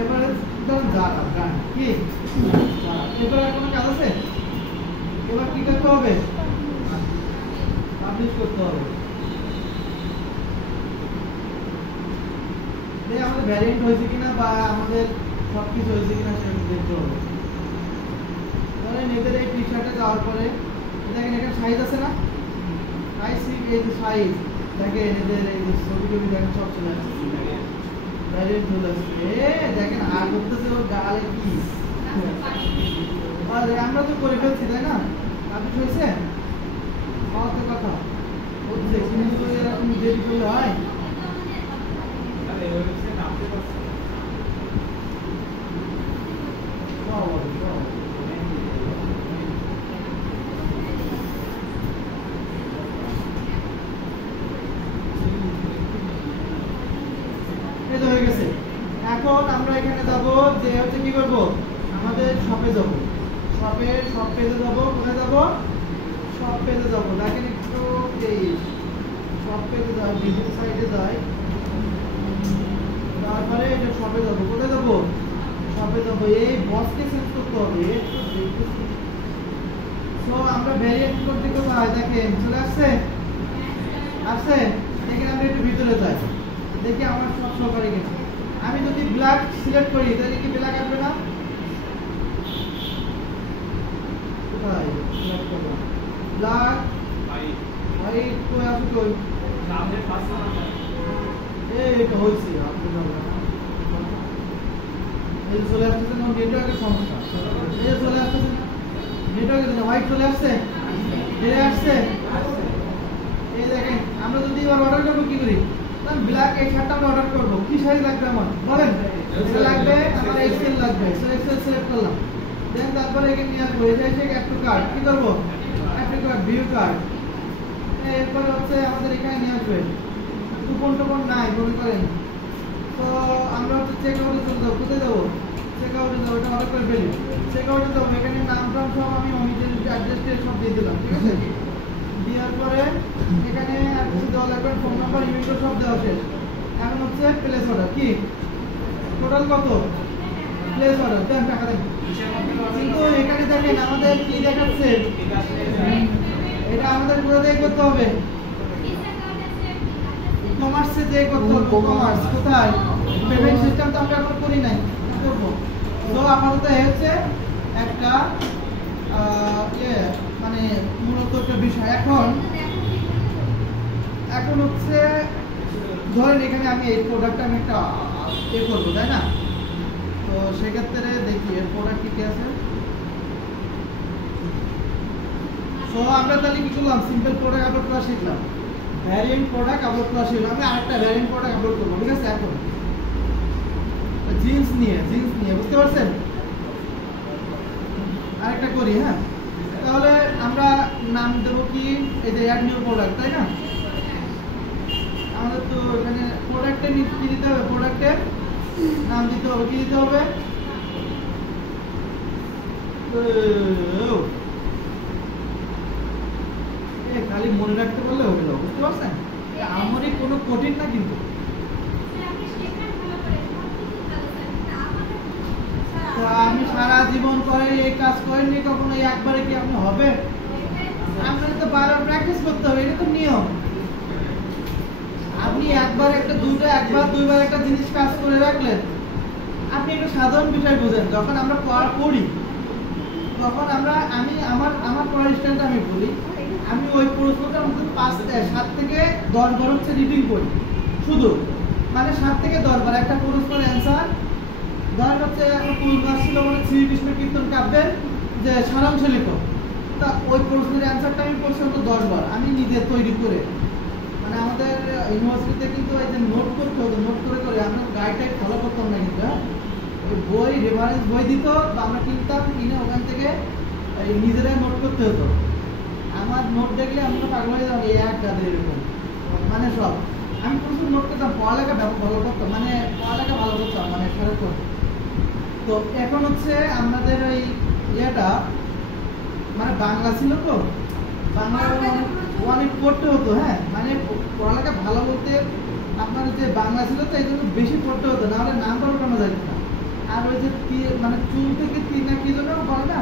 এবারে যারা ব্র্যান্ড কি এবার কোনো কাজ আছে? এবার কি করতে হবে? পাবলিশ করতে হবে। আমাদের ভ্যারিয়েন্ট হয়েছে কিনা বা আমাদের সবকিছু হয়েছে কিনা সেটা দেখতে হবে। তাহলে এদের এই টি শার্টে যাওয়ার পরে দেখেন এখানে সাইজ আছে না? সাইজ, এই যে সাইজ দেখেন, এদের এই যে ছবি দেখেন সব চলে আসছে, ভ্যারিয়েন্ট চলে আসছে। দেখেন আর করতেছে ওর গালে কি। আমরা তো করে ফেলছি, তাই না? আপনি হয়েছে তো কথা হচ্ছে, কিন্তু এরকম দেরি করলে হয়? হয়ে গেছে। এখন আমরা এখানে যাবো, যে হচ্ছে কি করবো, আমাদের শপে যাবো। সব পেজে যাবো। কোথায় যাবো? সব পেজে যাবো। দেখেন একটু সব পেজে যাই, ভিডিও সাইডে যাই, তারপরে এটা শপে যাবো। কোথায় যাবো? শপে যাবো। এই বক্সকে চেঞ্জ করতে হবে। তো আমরা ভ্যারিয়েন্ট করতে কোথায়? দেখেন চলে আসছে, দেখেন আমরা একটু ভিতরে যাই, দেখি আমার সব শো করে কিনা। আমি যদি ব্ল্যাক সিলেক্ট করি তাহলে কি ব্ল্যাক আসবে না? কোথায় সিলেক্ট করব? ব্ল্যাক হোয়াইট কই আছে? কই সামনে পাশে এই তো হইছে। আপনি এই চলে আসছে না, নেটওয়ার্কের সমস্যা। এই চলে আসছে না, নেটওয়ার্কের জন্য। হোয়াইট চলে আসছে, বেড়ে আসছে। এই দেখেন আমরা যদি এবার অর্ডার করবো কি করি? ব্ল্যাক এই শার্টটা আমরা অর্ডার করবো। কি সাইজ লাগবে আমার বলেন? এটা লাগবে আমার এক্সেল লাগবে। সো এক্সেল সিলেক্ট করলাম, দেন তারপরে এখানে নিয়ে আসবো। এটা এসে অ্যাড টু কার্ট কি করবো? Add to cart, view cart. এরপরে হচ্ছে আমাদের এখানে নিয়ে আসবে। কুপন টুপন নাই মনে করেন, তো আমরা হচ্ছে চেক আউটে চলে যাবো। কোথায় যাবো? চেক আউটে যাবো। এটা অর্ডার করে ফেলি, চেক আউটে যাবো। এখানে নাম টাম সব আমি অমিতের অ্যাড্রেস সব দিয়ে দিলাম, ঠিক আছে? দেওয়ার পরে এখানে আর কিছু দেওয়া লাগবে, ফোন নাম্বার, ইমেল সব দেওয়া শেষ। এখন হচ্ছে প্লেস অর্ডার। কি টোটাল কত? প্লেস অর্ডার দেন, টাকা দেন। কিন্তু এখানে দেখেন আমাদের কি দেখাচ্ছে, এটা আমাদের কোথা থেকে করতে হবে? কমার্সে দিয়ে করতে হবে। কমার্স কোথায়? পেমেন্ট সিস্টেম তো আমরা এখন করি নাই, করবো। তো আপাতত হচ্ছে একটা মানে মূলত একটা বিষয়। এখন হচ্ছে ধরেন এখানে আমি এই প্রোডাক্টটা আমি একটা করবো, তাই না? তো সেক্ষেত্রে দেখি এর প্রোডাক্ট কি আছে। তো আমরা তাহলে কি করলাম? সিম্পল প্রোডাক্ট আপলোড করা শিখলাম, ভ্যারিয়েন্ট প্রোডাক্ট আপলোড করা শিখলাম। আমি আরেকটা ভ্যারিয়েন্ট প্রোডাক্ট আপলোড করবো, ঠিক আছে? এখন জিন্স নিয়ে বুঝতে পারছেন? আরেকটা করি, হ্যাঁ। তাহলে আমরা নাম দেবো কি? এই যে অ্যাড নিউ প্রোডাক্ট, তাই না? আমাদের তো এখানে প্রোডাক্টের কি দিতে হবে? প্রোডাক্টের নাম দিতে হবে। কি দিতে হবে? খালি মনে রাখতে পারলে হবে না, বুঝতে পারছেন? আমারই কোনো কঠিন না কিন্তু। আমি সারা জীবন করে এই কাজ করেননি কখনো, একবারে কি আপনি হবে? আপনার তো বারবার প্র্যাকটিস করতে হবে, এটা তো নিয়ম। আপনি একবার দুইবার একটা জিনিস কাজ করে রাখলেন, আপনি একটা সাধারণ বিষয় বোঝেন। যখন আমরা পড়ি তখন আমি আমার পড়ার স্টাইলটা আমি বলি, আমি ওই প্রশ্নটার মধ্যে 7 থেকে 10 বার হচ্ছে রিডিং করি শুধু, মানে 7 থেকে 10 বার একটা প্রশ্নের অ্যান্সার। ধরেন হচ্ছে ছিল মানে শ্রীকৃষ্ণ কীর্তন কাব্যের যে সারাংশ লিখো, তা ওই প্রশ্নের অ্যান্সারটা আমি পড়ছি 10 বার, আমি নিজে তৈরি করে। মানে আমাদের ইউনিভার্সিটিতে কিন্তু এই যে নোট করতে হতো, নোট করে আমরা গাইডটাই ফলো করতাম না কিন্তু, হ্যাঁ। ওই বই রেফারেন্স বই দিত বা আমরা কিনতাম, কিনে ওখান থেকে নিজেরাই নোট করতে হতো। আমার নোট দেখলে আমরা পাগল হয়ে যাবো, এক গাদে এরকম, মানে সব আমি প্রচুর নোট করতাম। পড়ালেখা ভালো করতাম, মানে পড়ালেখা ভালো করতাম, মানে সেরকম। তো এখন হচ্ছে আমাদের ওই ইয়েটা মানে বাংলা ছিল, তো বাংলা অনেক পড়তে হতো, হ্যাঁ। মানে পড়ালেখা ভালো বলতে আপনার যে বাংলা ছিল, তো এই জন্য বেশি পড়তে হতো, না হলে নামটা ওঠানো যায় না। আর ওই যে মানে চুল থেকে না কি জন্য বলে না,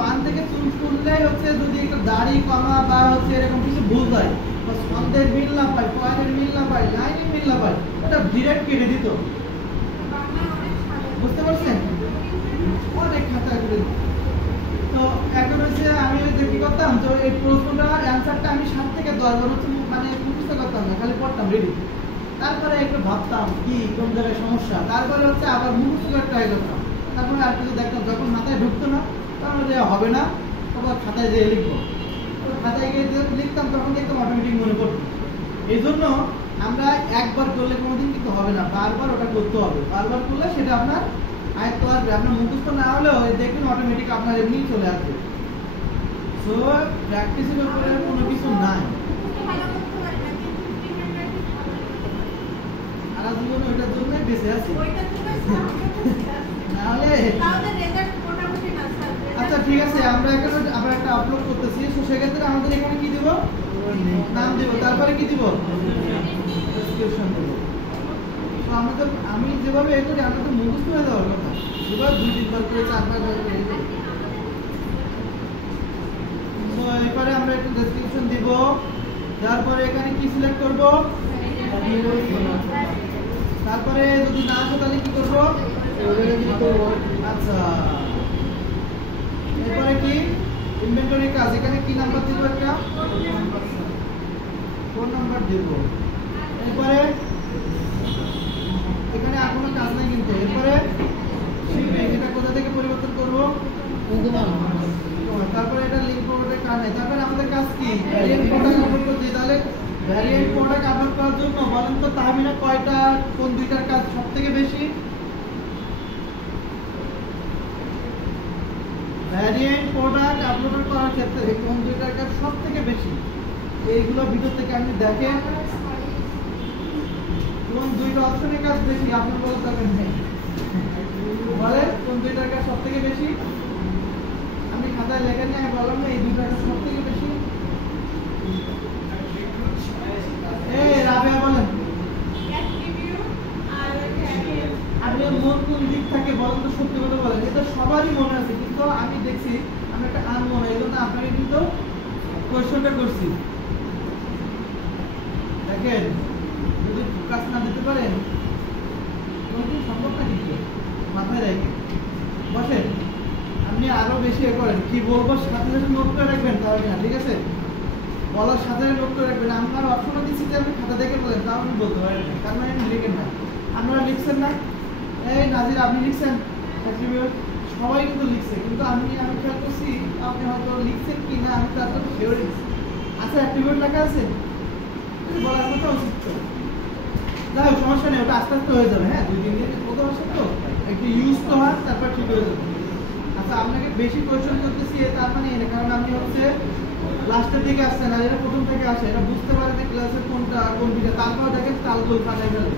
পান থেকে চুল তুললেই হচ্ছে যদি একটা দাড়ি কমা বা হচ্ছে এরকম কিছু ভুল হয়, ছন্দের মিল না পায়, পয়েন্টের মিল না পায়, লাইনে মিল না পায়, ওটা ডিরেক্ট কেটে দিত, বুঝতে পারছেন? অনেক খাতা করে। তো এখন হচ্ছে আমি কি করতাম, তো এই প্রশ্নটার অ্যান্সারটা আমি 7 থেকে 10 বার হচ্ছে মানে মুখস্থ করতাম না, খালি পড়তাম রেডি। তারপরে একটু ভাবতাম কি কোন জায়গায় সমস্যা, তারপরে হচ্ছে আবার মুখস্থ করে ট্রাই করতাম। তারপরে আর কিছু দেখতাম, যখন মাথায় ঢুকতো না তখন হবে না, তখন খাতায় যেয়ে লিখবো। খাতায় গিয়ে লিখতাম, তখন দেখতাম অটোমেটিক মনে পড়তো। এই জন্য আমরা একবার করলে কোনোদিন কিন্তু হবে না, বারবার ওটা করতে হবে। বারবার করলে সেটা আপনার আয়ত্ত আসবে। আপনার মুখস্থ না হলেও দেখুন অটোমেটিক আপনার এমনি চলে আসবে। সো প্র্যাকটিসের উপরে কোনো কিছু নাই। সারা জীবন ওইটার জন্যই বেঁচে আছি, নাহলে। আচ্ছা ঠিক আছে, আমরা এখানে আবার একটা আপলোড করতেছি। তো সেক্ষেত্রে আমাদের এখানে কি দিব? নাম দিব, তারপরে কি দিব? ডেসক্রিপশন দেব। তো আমি যেভাবে এ করি, আমরা তো মুখস্থ হয়ে যাওয়ার কথা, এবার 2-3 বার করে 4 বার করে। তো এবারে আমরা একটু ডেসক্রিপশন দিব, তারপরে এখানে কি সিলেক্ট করব, তারপরে যদি না আসে তাহলে কি করব? আচ্ছা, এরপরে কি ইনভেন্টরি কাজ, এখানে কি নাম্বার দিব? একটা ফোন নাম্বার দেব। এরপরে এখানে আর কোনো কাজ নাই কিন্তু। এরপরে শিপিং, এটা কোথা থেকে পরিবর্তন করব? তারপরে এটা লিংক প্রোডাক্টের কাজ নাই। তারপরে আমাদের কাজ কি? ভ্যারিয়েন্ট প্রোডাক্ট আপলোড করতে। তাহলে ভ্যারিয়েন্ট প্রোডাক্ট আপলোড করার জন্য বলেন তো তাহমিনা কয়টা, কোন দুইটার কাজ সবথেকে বেশি? ভ্যারিয়েন্ট প্রোডাক্ট আপলোড করার ক্ষেত্রে কোন দুইটার কাজ সবথেকে বেশি? এইগুলো ভিডিও থেকে আপনি দেখেন কোন দুইটা অপশনের কাজ বেশি, আপনি বলতে পারবেন নেই। বলেন কোন দুইটার কাজ সবথেকে বেশি? আপনি খাতায় খাতায় লেখা নিয়ে আমি বললাম না এই দুটো টাকা সব থেকে বেশি। এই রাবেয়া বলেন আপনি মন কোন দিক থাকে বলেন তো, সত্যি কথা বলেন। এটা সবারই মনে আছে, কিন্তু আমি দেখছি আমি একটা আনমনে, এই জন্য আপনাকে কিন্তু কোয়েশ্চনটা করছি। দেখেন যদি ফোকাস না দিতে পারেন কোনদিন সম্ভব না, কিন্তু মাথায় রেখে বসেন। আপনি আরো বেশি করেন, কি বলবো সাথে সাথে নোট করে রাখবেন, তাহলে না ঠিক আছে, বলার সাথে নোট করে রাখবেন। আপনার অপশনও দিচ্ছি যে আপনি খাতা দেখে বলেন, তাও আপনি বলতে পারেন না, তার মানে আপনি লিখেন না। আপনারা লিখছেন না? এই নাজির আপনি লিখছেন, সবাই কিন্তু লিখছে, কিন্তু আমি খেয়াল করছি আপনি হয়তো লিখছেন কি না, আমি তার সাথে শিওর লিখছি। আচ্ছা অ্যাক্টিভিটি লেখা আছে, বলার কথা উচিত তো। যাই হোক সমস্যা নেই, ওটা আস্তে আস্তে হয়ে যাবে। হ্যাঁ 2-3 দিন কত আসে তো একটু ইউজ তো হয়, তারপর ঠিক হয়ে যাবে। আচ্ছা আপনাকে বেশি কোয়েশ্চন করতেছি তার মানে এটা, কারণ আপনি হচ্ছে লাস্টের দিকে আসছেন আর এটা প্রথম থেকে আসে, এটা বুঝতে পারে যে ক্লাসের কোনটা কোন দিকে, তারপর দেখেন তালগোল ফাটাই ফেলে।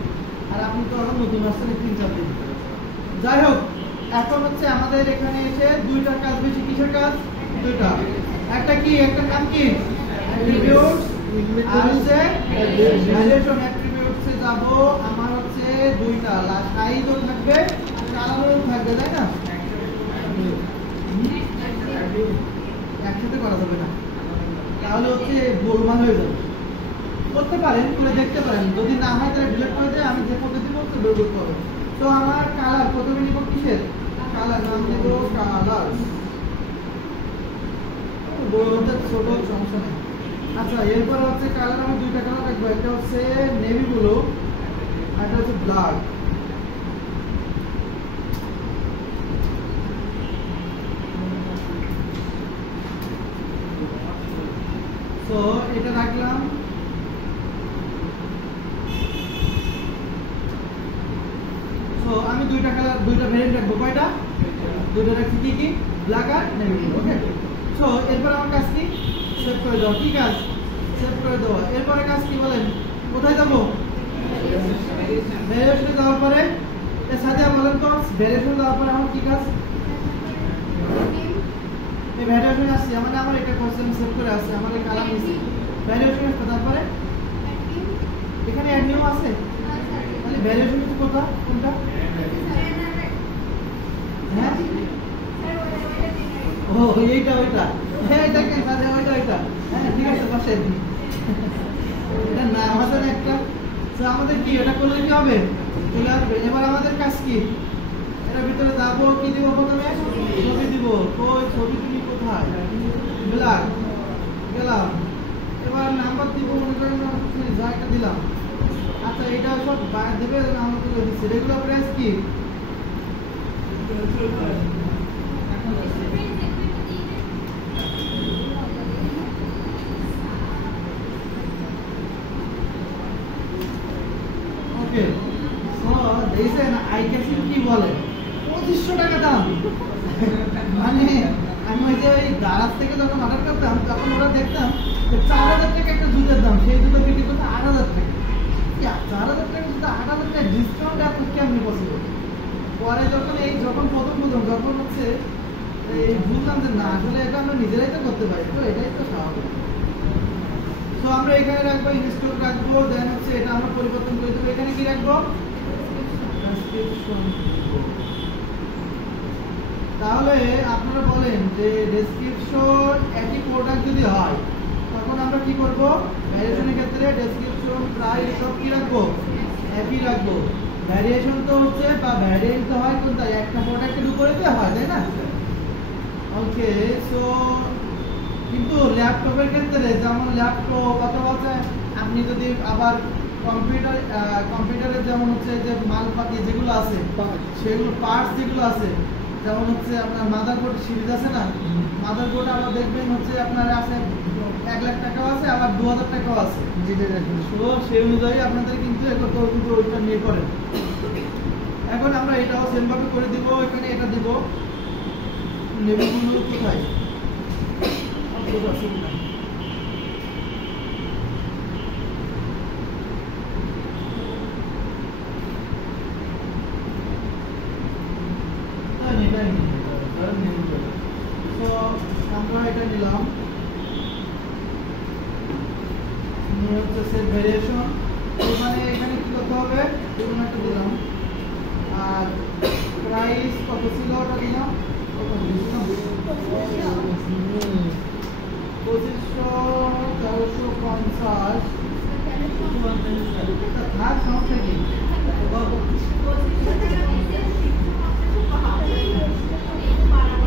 আর আপনি তো এখন নতুন আসছেন 3-4 দিন। যাই হোক এখন হচ্ছে আমাদের এখানে এসে দুইটা কাজ বেশি। কিসের কাজ? দুইটা। একটা কি, একটা নাম কি অ্যাট্রিবিউটস, আর হচ্ছে ভ্যারিয়েশন। অ্যাট্রিবিউটসে যাব আমার হচ্ছে দুইটা, সাইজও থাকবে কালারও থাকবে, তাই না? একসাথে করা যাবে না, তাহলে হচ্ছে গোলমাল হয়ে যাবে। করতে পারেন, করে দেখতে পারেন, যদি না হয় তাহলে ডিলিট করে দিয়ে আমি যে পদ্ধতি বলছি ওটা করবো। তো আমার কালার প্রথমে নিব কিসের? কালার, নাম দেব কালার, ছোট সমস্যা নেই। আচ্ছা এরপর হচ্ছে কালার আমি দুইটা কালার রাখবো, একটা হচ্ছে নেভি ব্লু আর একটা হচ্ছে ব্ল্যাক। তো এটা রাখলাম। তো আমি দুইটা কালার দুইটা ভেরিয়েন্ট রাখবো। কয়টা? দুইটা রাখছি। কি কি? ব্ল্যাক আর নেভি ব্লু। ওকে, সো এরপর আমার কাজ কি? সেভ করে দাও। কি কাজ? সেভ করে দেওয়া। এরপরে কাজ কি বলেন? কোথায় যাবো? ভ্যারিয়েশনে যাওয়ার পরে সাজিয়া বলেন তো, ভ্যারিয়েশনে যাওয়ার পরে আমার কি কাজ? এই ভ্যারিয়েশনে আসছি, মানে আমার একটা কোশ্চেন সেভ করে আছে, আমার এই কালার নিছি ভ্যারিয়েশনে আসছে। তারপরে এখানে অ্যাড নিউ আছে, তাহলে ভ্যারিয়েশন হচ্ছে কোনটা? কোনটা? হ্যাঁ ও এইটা, ওইটা। হ্যাঁ এটা কেন সাজিয়া? ওইটা ওইটা। হ্যাঁ ঠিক আছে, বসে এটা নাম আছে না একটা। তো আমাদের কি এটা করলে কি হবে? চলে আসবে। এবার আমাদের কাজ কি? এর ভিতরে যাবো, কি দিব প্রথমে? ছবি দিব। কই ছবি তুমি কোথায়? ব্ল্যাক গেলাম। এবার নাম্বার দিব, মনে করেন যা একটা দিলাম। আচ্ছা এটা সব বাইরে দেবে, আমরা তুলে দিচ্ছি। রেগুলার প্রাইস কি? ওকে, সো দেখেন আইক্যাসিং কি বলে? 2500 টাকা দাম। মানে আমি ওই যে ওই দারাজ থেকে যখন অর্ডার করতাম তখন ওরা দেখতাম যে 4000 টাকা একটা জুতার দাম, সেই জুতো বিক্রি করতে 8000 টাকা। 4000 টাকা জুতো 8000 টাকা ডিসকাউন্ট এত কেমনি পসিবল? পরে যখন প্রথম যখন হচ্ছে এই বুঝলাম যে না আসলে এটা আমরা নিজেরাই তো করতে পারি, তো এটাই তো স্বাভাবিক। তো আমরা এখানে রাখবো ইনস্টল রাখবো, দেন হচ্ছে এটা আমরা পরিবর্তন করে দেবো। এখানে কি রাখবো? ডেসক্রিপশন। তাহলে আপনারা বলেন যে ডেসক্রিপশন একই প্রোডাক্ট যদি হয় তখন আমরা কি করব? ভ্যারিয়েশনের ক্ষেত্রে ডেসক্রিপশন প্রাইস সব কি রাখবো? একই রাখবো। ভ্যারিয়েশন তো হচ্ছে বা ভ্যারিয়েন্ট তো হয় কোনটা? একটা প্রোডাক্টের উপরেতে হয়, তাই না? ওকে, সো কিন্তু ল্যাপটপের ক্ষেত্রে যেমন ল্যাপটপ অথবা আপনি যদি আবার কম্পিউটারের যেমন হচ্ছে যে মালপাতি যেগুলো আছে সেগুলো পার্টস যেগুলো আছে, যেমন হচ্ছে আপনার মাদারবোর্ড সিরিজ আছে না, মাদারবোর্ড আবার দেখবেন হচ্ছে আপনার আছে 1 লাখ টাকাও আছে, আবার 2000 টাকাও আছে। তো সেই অনুযায়ী আপনাদের কিন্তু ওইটা নিয়ে করেন। এখন আমরা এটাও সেম ভাবে করে দিব। এখানে এটা দিব নেভিগুলো কোথায়? So আমরা এটা নিলাম, নিয়ে হচ্ছে সেট ভেরিয়েশন, মানে এখানে কি করতে হবে, এরকম একটা দিলাম, আর প্রাইস কত ছিল ওটা দিলাম, কত দিলাম 2500 450 থাক সমস্যা কি,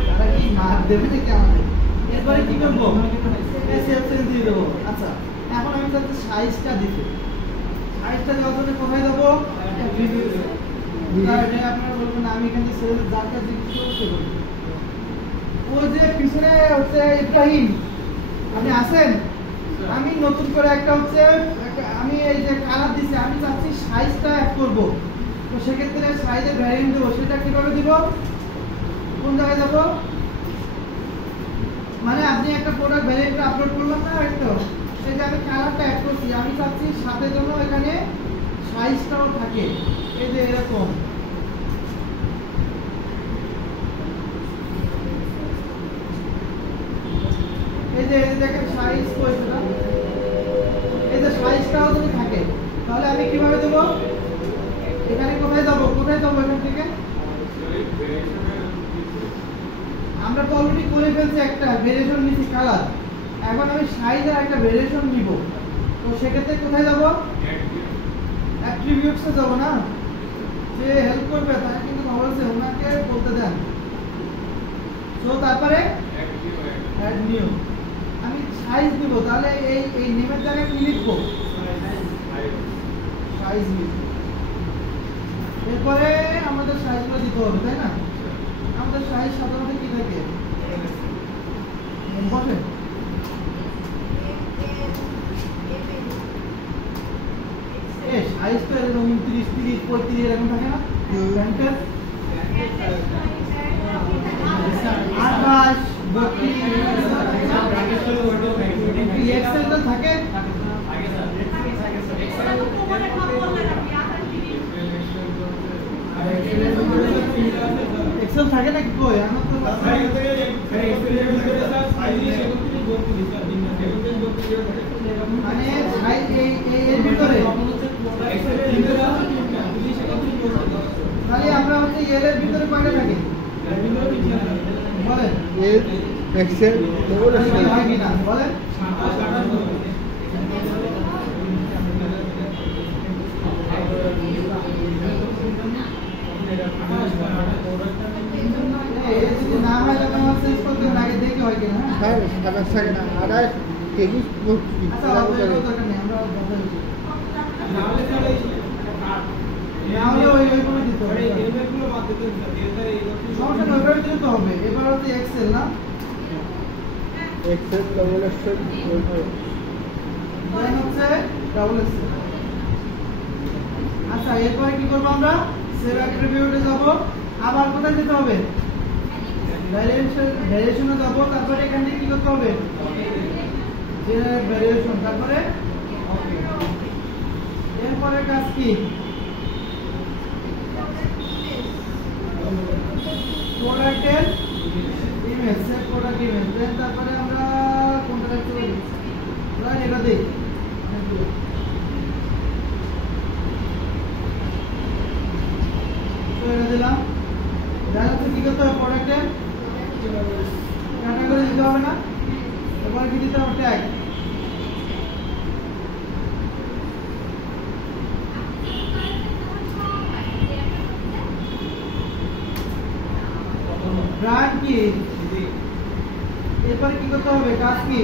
তারা কি মার দেবে নাকি আমাকে? এরপরে কি করবো, সেলস দিয়ে দেবো। আচ্ছা এখন আমি চাচ্ছি সাইজটা দিতে, সাইজটা দেওয়ার জন্য কোথায় দেবো, আপনারা বলবেন আমি এখানে সেলস যার কাছে জিজ্ঞেস করবো, ওই যে পিছনে হচ্ছে ইব্রাহিম আপনি আসেন, আমি নতুন করে একটা হচ্ছে আমি এই যে কালার দিছি, আমি চাচ্ছি সাইজটা অ্যাড করব, তো সেক্ষেত্রে সাইজের ভ্যারিয়েন্ট দেবো, সেটা কিভাবে দিব, কোন জায়গায় যাবো, মানে আপনি একটা প্রোডাক্ট ভ্যারিয়েন্ট আপলোড করলাম না, হয়তো এই যে আমি কালারটা অ্যাড করছি, আমি চাচ্ছি সাথে জন্য এখানে সাইজটাও থাকে, এই যে এরকম, এই যে দেখেন সাইজ কইছে না, এই যে সাইজটাও যদি থাকে তাহলে আমি কিভাবে দেব, এখানে কোথায় যাব এখান থেকে, আমরা তো অলরেডি করে ফেলছি একটা ভেরিয়েশন নিছি কালার, এখন আমি সাইজের একটা ভেরিয়েশন নিব, তো সেক্ষেত্রে কোথায় যাব, অ্যাট্রিবিউটসে যাব না, যে হেল্প করবে তাকে কিন্তু বলছে ওনাকে বলতে দেন, তো তারপরে অ্যাড নিউ, আমি সাইজ দিব, তাহলে এই নেমের জায়গায় কি লিখবো, সাইজ লিখব, এরপরে আমাদের সাইজগুলো দিতে হবে তাই না, আমাদের সাইজ সাধারণত কি থাকে, বলেন সাইজ তো এরকম 29 30 35 এরকম থাকে না, প্যান্টের 28 32 এক্সেল তো থাকে, এক্সেল থাকে নাকি কই, আমার তো মানে সাইজ এর ভিতরে তাহলে আমরা হচ্ছে এর ভিতরে কয়টা থাকে, বলেন এর এক্সেল ডবল এক্সেল হয় কিনা বলেন, না হয় যখন আমার চেঞ্জ করতে আগে দেখে হয় কিনা, হ্যাঁ 27 সেকেন্ড আড়াই 23 আচ্ছা দরকার নেই, আমরা কথা বলছি না হলে ওই করে দিতে হবে, সমস্যা নেই ওইভাবে দিলে তো হবে, এবার হচ্ছে এক্সেল না, এক্সেল ডবল এক্সেল দেন হচ্ছে ডাবল এক্সেল। আচ্ছা এরপরে কি করবো, আমরা সেভ অ্যাট্রিবিউটে যাব, আবার কোথায় যেতে হবে, ভ্যারিয়েশনে যাব, তারপরে এখানে কি করতে হবে, যে ভ্যারিয়েশন, তারপরে ওকে, এরপরে কাজ কি, প্রোডাক্টের ইমেজ, সেভ প্রোডাক্ট ইমেজ, দেন তারপরে আমরা কোনটা রাখতে পারি, ধরেন এটা দিই, তো এটা দিলাম, দেখা যাচ্ছে কি করতে হবে, প্রোডাক্টের ক্যাটাগরি দিতে হবে না, এবার কি দিতে হবে, ট্যাগ, ব্র্যান্ড কি, এরপরে কি করতে হবে, কাজ কি,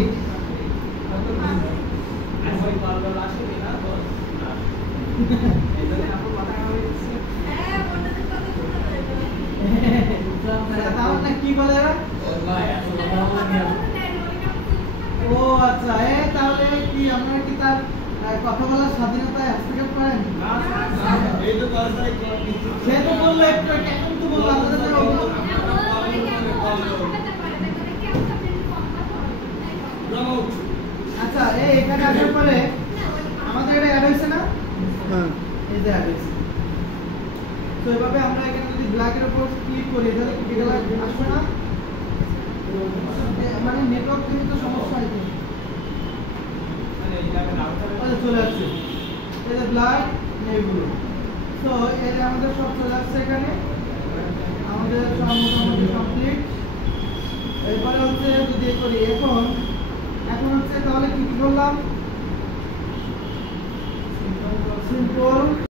কি বলে এরা, ও আচ্ছা, তাহলে কি আপনারা কি তার কথা বলার স্বাধীনতায় হস্তক্ষেপ করেন, সে তো বললো একটু কেমন তো বললো আপনাদের, আচ্ছা এখানে আসার পরে আমাদের এটা অ্যাড হয়েছে না, হ্যাঁ এই যে অ্যাড হয়েছে, তো এভাবে আমরা এখানে যদি ব্ল্যাকের উপর ক্লিক করি তাহলে কি এটা আসবে না, মানে চলে আসছে এই যে ব্ল্যাক নেভি ব্লু। তো এই যে আমাদের সব চলে আসছে এখানে, আমাদের সব মোটামুটি কমপ্লিট। এরপরে হচ্ছে যদি করি এখন হচ্ছে তাহলে কি কি করলাম, সিম্পল